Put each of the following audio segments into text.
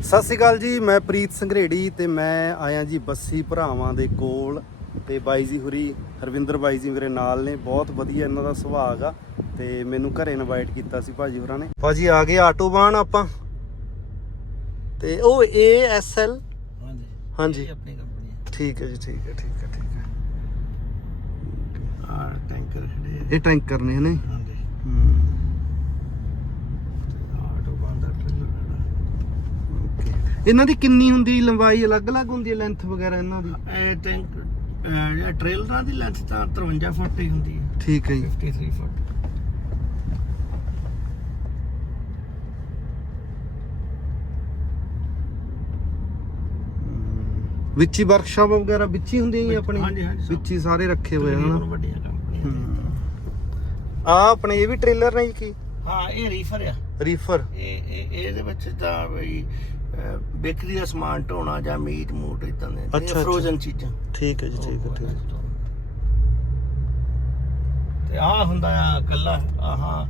ਸਤਿ ਸ਼੍ਰੀ ਅਕਾਲ ਜੀ ਮੈਂ ਪ੍ਰੀਤ ਸੰਘਰੇੜੀ ਤੇ ਮੈਂ ਆਇਆ ਜੀ ਬੱਸੀ ਭਰਾਵਾਂ ਦੇ ਕੋਲ ਤੇ ਬਾਈ ਜੀ ਹੁਰੀ ਹਰਵਿੰਦਰ ਬਾਈ ਜੀ ਮੇਰੇ ਨਾਲ ਨੇ ਬਹੁਤ ਵਧੀਆ ਇਹਨਾਂ ਦਾ ਸੁਭਾਅ ਆ ਤੇ ਮੈਨੂੰ ਘਰੇ ਇਨਵਾਈਟ ਕੀਤਾ ਸੀ ਭਾਜੀ ਹੋਰਾਂ ਨੇ। ਭਾਜੀ ਆ ਗਏ ਆਟੋਬਾਨ ਆਪਾਂ। ਤੇ ਉਹ ASL ਹਾਂਜੀ। ਹਾਂਜੀ। ਆਪਣੀ ਕੰਪਨੀ ਠੀਕ ਹੈ ਜੀ ਠੀਕ ਹੈ ਠੀਕ ਹੈ ਠੀਕ ਹੈ। ਆ ਟੈਂਕਰ ਇਹ ਟੈਂਕਰ ਨੇ ਹਨੇ ਹਾਂਜੀ ਹੂੰ ਆਟੋ ਬੰਦਾ ਟ੍ਰੇਲਰ ਖੜਾ ਇਹਨਾਂ ਦੀ ਕਿੰਨੀ ਹੁੰਦੀ ਲੰਬਾਈ ਅਲੱਗ-ਅਲੱਗ ਹੁੰਦੀ ਹੈ ਲੈਂਥ ਵਗੈਰਾ ਇਹਨਾਂ ਦੀ? ਇਹ ਟੈਂਕ ਟ੍ਰੇਲਰਾਂ ਦੀ ਲੈਂਥ ਤਾਂ 53 ਫੁੱਟ ਹੀ ਹੁੰਦੀ ਹੈ। ਠੀਕ ਹੈ ਜੀ। 53 ਫੁੱਟ ਵਿੱਚ ਹੀ ਵਰਕਸ਼ਾਪ ਵਗੈਰਾ ਵਿੱਚ ਹੀ ਹੁੰਦੀਆਂ ਜੀ ਆਪਣੀ ਹਾਂਜੀ, ਹਾਂਜੀ, ਸਭ। ਵਿੱਚ ਹੀ ਸਾਰੇ ਰੱਖੇ ਹੋਏ ਹਨ? ਵੱਡੀਆਂ ਕੰਪਨੀਆਂ ਆ ਆਪਣੇ ਇਹ ਵੀ ਟ੍ਰੇਲਰ ਨੇ ਜੀ ਕੀ? ਹਾਂ ਇਹ ਰੀਫਰ ਆ। ਰੀਫਰ ਇਹ ਇਹ- ਇਹਦੇ ਵਿੱਚ ਤਾਂ ਬਈ ਬੇਕਰੀ ਦਾ ਸਮਾਨ ਢੋਣਾ ਜਾਂ ਮੀਟ ਮੂਟ ਇਦਾਂ ਦੇ। ਅੱਛਾ। ਫਰੋਜ਼ਨ ਚੀਜ਼ਾਂ। ਠੀਕ ਹੈ ਜੀ ਠੀਕ ਹੈ ਠੀਕ ਹੈ। ਤੇ ਆਹ ਹੁੰਦਾ ਆ ਕੱਲਾ ਆਹ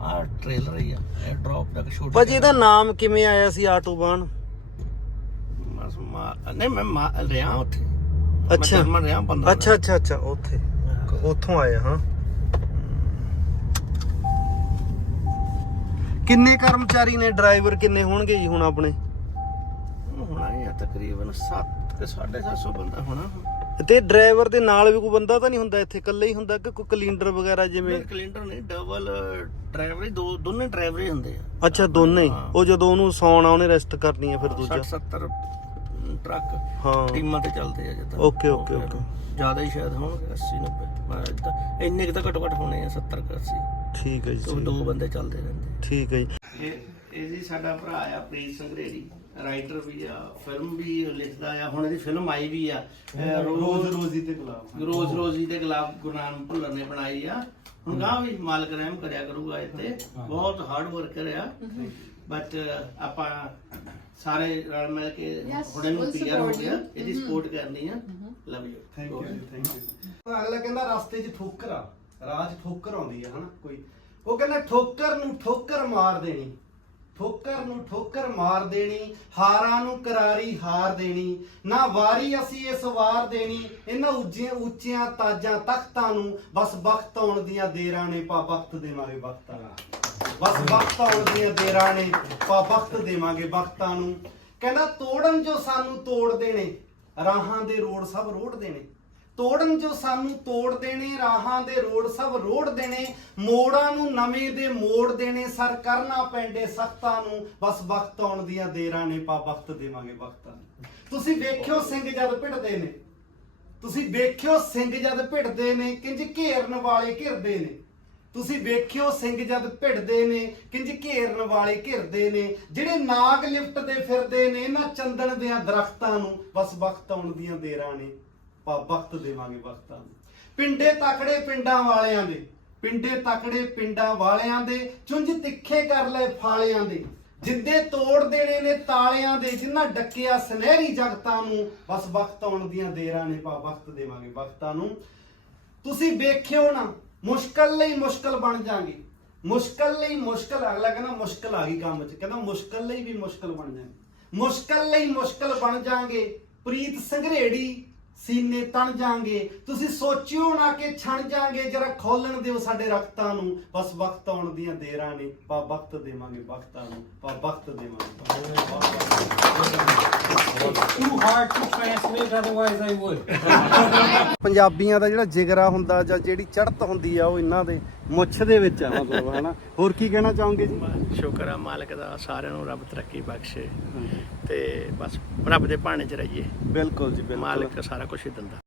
ਆ ਟ੍ਰੇਲਰ ਹੀ ਆ। ਇਹ ਡ੍ਰੌਪ ਤੱਕ ਛੋਟਾ ਭਾਜੀ ਇਹਦਾ ਨਾਮ ਕਿਵੇਂ ਆਇਆ ਸੀ ਆਟੋਬਾਨ ਬਸ ਮਾ- ਨਹੀਂ ਮੈਂ ਮਾ- ਰਿਹਾ ਉੱਥੇ। ਮੈਂ ਅੱਛਾ। ਜਰਮਨ ਰਿਹਾ 15 ਅੱਛਾ ਅੱਛਾ ਅੱਛਾ ਉੱਥੇ। ਉੱਥੋਂ ਆਏ ਹਾਂ। ਕਿੰਨੇ ਕਰਮਚਾਰੀ ਨੇ? ਡਰਾਈਵਰ ਕਿੰਨੇ ਹੋਣਗੇ ਜੀ ਹੁਣ ਆਪਣੇ? ਹੋਣਾ ਹੀ ਆ ਤਕਰੀਬਨ 7 ਕਿ 750 ਬੰਦਾ ਹੋਣਾ। ਤੇ ਡਰਾਈਵਰ ਦੇ ਨਾਲ ਵੀ ਕੋਈ ਬੰਦਾ ਤਾਂ ਨਹੀਂ ਹੁੰਦਾ ਇੱਥੇ? ਇਕੱਲਾ ਹੀ ਹੁੰਦਾ ਕਿ ਕੋਈ ਕਲਿੰਡਰ ਵਗੈਰਾ ਜਿਵੇਂ? ਕੈਲੰਡਰ ਨਹੀਂ ਡਬਲ ਡਰਾਈਵਰ ਹੀ ਦੋ ਦੋਨੇ ਡਰਾਈਵਰ ਹੀ ਹੁੰਦੇ ਆ। ਅੱਛਾ ਦੋਨੇ। ਉਹ ਜਦੋਂ ਉਹਨੂੰ ਸੌਣਾ ਉਹਨੇ ਰੈਸਟ ਕਰਨੀ ਹੈ ਫਿਰ 60 ਦੂਜਾ? 70 ਟਰੱਕ। ਹਾਂ। ਟੀਮਾਂ ਤੇ ਚੱਲਦੇ ਆ ਜਿੱਦਾਂ ਓਕੇ, ਓਕੇ, ਓਕੇ। ਜ਼ਿਆਦਾ ਹੀ ਸ਼ਾਇਦ ਹੋਣਗੇ 80 90 ਮੈਂ ਏਦਾਂ ਇੰਨੇ ਕਿ ਤਾਂ ਘੱਟੋ ਘੱਟ ਹੋਣੇ ਆ 70 ਕੁ 80 ਠੀਕ ਹੈ ਜੀ ਤੋਂ ਦੋ ਬੰਦੇ ਚੱਲਦੇ ਰਹਿੰਦੇ। ਠੀਕ ਹੈ ਜੀ। ਇਹ ਇਹ ਜੀ ਸਾਡਾ ਭਰਾ ਆ ਪ੍ਰੀਤ ਸੰਘਰੇੜੀ ਰਾਈਟਰ ਵੀ ਆ ਫਿਲਮ ਵੀ ਲਿਖਦਾ ਆ ਹੁਣ ਇਹਦੀ ਫਿਲਮ ਆਈ ਵੀ ਆ। ਰੋਜ਼ ਰੋਜ਼ੀ ਤੇ ਗੁਲਾਬ ਰੋਜ਼ ਰੋਜ਼ੀ ਦੇ ਗੁਲਾਬ ਗੁਰੂ ਨਾਨਕ ਭੁੱਲਰ ਨੇ ਬਣਾਈ ਆ। ਹੁਣ ਗਾਂ ਵੀ ਮਾਲਕ ਰਹਿਮ ਕਰਿਆ ਕਰੂਗਾ ਇੱਥੇ। ਬਹੁਤ ਹਾਰਡ ਵਰਕਰ ਆ। ਬਟ ਆਪਾਂ ਸਾਰੇ ਰਲ ਮਿਲ ਕੇ ਹੁਣ ਇਹਨੂੰ ਪੀਆਰ ਹੋ ਗਿਆ। ਇਹਦੀ ਸਪੋਰਟ ਕਰਨੀ ਆ। Love you thank you thank you ਅਗਲਾ ਕਹਿੰਦਾ ਰਸਤੇ 'ਚ ਠੋਕਰ ਆ। ਰਾਹ 'ਚ ਠੋਕਰ ਆਉਂਦੀ ਆ ਹਨਾ? ਕੋਈ। ਉਹ ਕਹਿੰਦਾ ਠੋਕਰ ਨੂੰ ਠੋਕਰ ਮਾਰ ਦੇਣੀ। ਠੋਕਰ ਨੂੰ ਠੋਕਰ ਮਾਰ ਦੇਣੀ ਹਾਰਾਂ ਨੂੰ ਕਰਾਰੀ ਹਾਰ ਦੇਣੀ। ਨਾ ਵਾਰੀ ਅਸੀਂ ਇਸ ਵਾਰ ਦੇਣੀ ਇਹਨਾਂ ਉੱਚੀਆਂ ਉੱਚੀਆਂ ਤਾਜਾਂ ਤਖਤਾਂ ਨੂੰ ਬਸ ਵਕਤ ਆਉਣ ਦੀਆਂ ਦੇਰਾਂ ਨੇ ਪਾ ਵਕਤ ਦੇਵਾਂਗੇ ਵਕਤਾਂ ਨੂੰ ਬਸ ਵਕਤ ਆਉਣ ਦੀਆਂ ਦੇਰਾਂ ਨੇ ਪਾ ਵਕਤ ਦੇਵਾਂਗੇ ਵਕਤਾਂ ਨੂੰ। ਕਹਿੰਦਾ, ਤੋੜਨ ਜੋ ਸਾਨੂੰ ਤੋੜ ਦੇਣੇ, ਰਾਹਾਂ ਦੇ ਰੋਡ ਸਭ ਰੋੜ ਦੇਣੇ। ਤੋੜਨ ਜੋ ਸਾਨੂੰ ਤੋੜ ਦੇਣੇ, ਰਾਹਾਂ ਦੇ ਰੋੜ ਸਭ ਰੋੜ ਦੇਣੇ। ਮੋੜਾਂ ਨੂੰ ਨਵੇਂ ਦੇ ਮੋੜ ਦੇਣੇ, ਸਰ ਕਰਨਾ ਪੈਂਦੇ ਸਖਤਾਂ ਨੂੰ। ਬਸ ਵਕਤ ਆਉਣ ਦੀਆਂ ਦੇਰਾਂ ਨੇ ਪਾ ਵਕਤ ਦੇਵਾਂਗੇ ਵਕਤਾਂ ਨੂੰ। ਤੁਸੀਂ ਵੇਖਿਓ ਸਿੰਘ ਜਦ ਭਿੜਦੇ ਨੇ। ਤੁਸੀਂ ਵੇਖਿਓ ਸਿੰਘ ਜਦ ਭਿੜਦੇ ਨੇ, ਕਿੰਜ ਘੇਰਨ ਵਾਲੇ ਘਿਰਦੇ ਨੇ। ਤੁਸੀਂ ਵੇਖਿਓ ਸਿੰਘ ਜਦ ਭਿੜਦੇ ਨੇ, ਕਿੰਜ ਘੇਰਨ ਵਾਲੇ ਘਿਰਦੇ ਨੇ, ਜਿਹੜੇ ਨਾਗ ਲਿਫਟਦੇ ਫਿਰਦੇ ਨੇ, ਇਹਨਾਂ ਚੰਦਨ ਦਿਆਂ ਦਰਖਤਾਂ ਨੂੰ ਬਸ ਵਕਤ ਆਉਣ ਦੀਆਂ ਦੇਰਾਂ ਨੇ ਪਾ ਵਕਤ ਦੇਵਾਂਗੇ ਵਕਤਾਂ ਨੂੰ। ਪਿੰਡੇ ਤਕੜੇ ਪਿੰਡਾਂ ਵਾਲਿਆਂ ਦੇ, ਪਿੰਡੇ ਤਕੜੇ ਪਿੰਡਾਂ ਵਾਲਿਆਂ ਦੇ, ਚੁੰਝ ਤਿੱਖੇ ਕਰ ਲੈ ਫਾਲਿਆਂ ਦੇ। ਜਿੰਦੇ ਤੋੜ ਦੇਣੇ ਨੇ ਤਾਲਿਆਂ ਦੇ, ਜਿੰਨਾ ਡੱਕਿਆ ਸੁਨਹਿਰੀ ਜਗਤਾਂ ਨੂੰ, ਬਸ ਵਕਤ ਆਉਣ ਦੀਆਂ ਦੇਰਾਂ ਨੇ ਪਾ ਵਕਤ ਦੇਵਾਂਗੇ ਵਕਤਾਂ ਨੂੰ। ਤੁਸੀਂ ਵੇਖਿਓ ਨਾ ਮੁਸ਼ਕਲ ਲਈ ਮੁਸ਼ਕਲ ਬਣ ਜਾਗੇ। ਮੁਸ਼ਕਲ ਲਈ ਮੁਸ਼ਕਲ, ਅਗਲਾ ਕਹਿੰਦਾ ਮੁਸ਼ਕਲ ਆ ਗਈ ਕੰਮ 'ਚ। ਕਹਿੰਦਾ ਮੁਸ਼ਕਲ ਲਈ ਵੀ ਮੁਸ਼ਕਲ ਬਣ ਜਾਗੇ। ਮੁਸ਼ਕਲ ਲਈ ਮੁਸ਼ਕਲ ਬਣ ਜਾਗੇ। ਪ੍ਰੀਤ ਸੰਘਰੇੜੀ ਸੀਨੇ ਤਣ ਜਾਗੇ ਤੁਸੀਂ ਸੋਚਿਓ ਨਾ ਕਿ ਛਣ ਜਾਗੇ ਜਰਾ ਖੋਲਣ ਦਿਓ ਸਾਡੇ ਰਖਤਾਂ ਨੂੰ। ਬਸ ਵਕਤ ਆਉਣ ਦੀਆਂ ਦੇਰਾਂ ਨੇ ਪਾ ਵਕਤ ਦੇਵਾਂਗੇ ਵਕਤਾਂ ਨੂੰ ਪਾ ਵਕਤ ਦੇਵਾਂਗੇ. ਪੰਜਾਬੀਆਂ ਦਾ ਜਿਹੜਾ ਜਿਗਰਾ ਹੁੰਦਾ ਜਾਂ ਜਿਹੜੀ ਚੜ੍ਹਤ ਹੁੰਦੀ ਆ ਉਹ ਇਹਨਾਂ ਦੇ ਮੁੱਛ ਦੇ ਵਿੱਚ ਆ ਮਤਲਬ ਹਨਾ? ਹੋਰ ਕੀ ਕਹਿਣਾ ਚਾਹੋਗੇ ਜੀ? ਸ਼ੁਕਰ ਆ ਮਾਲਕ ਦਾ ਸਾਰਿਆਂ ਨੂੰ ਰੱਬ ਤਰੱਕੀ ਬਖਸ਼ੇ ਤੇ ਬਸ ਰੱਬ ਦੇ ਭਾਣੇ 'ਚ ਰਹੀਏ। ਬਿਲਕੁਲ ਜੀ ਬਿਲਕੁਲ। ਮਾਲਕ ਸਾਰਾ ਕੁਝ ਹੀ ਦਿੰਦਾ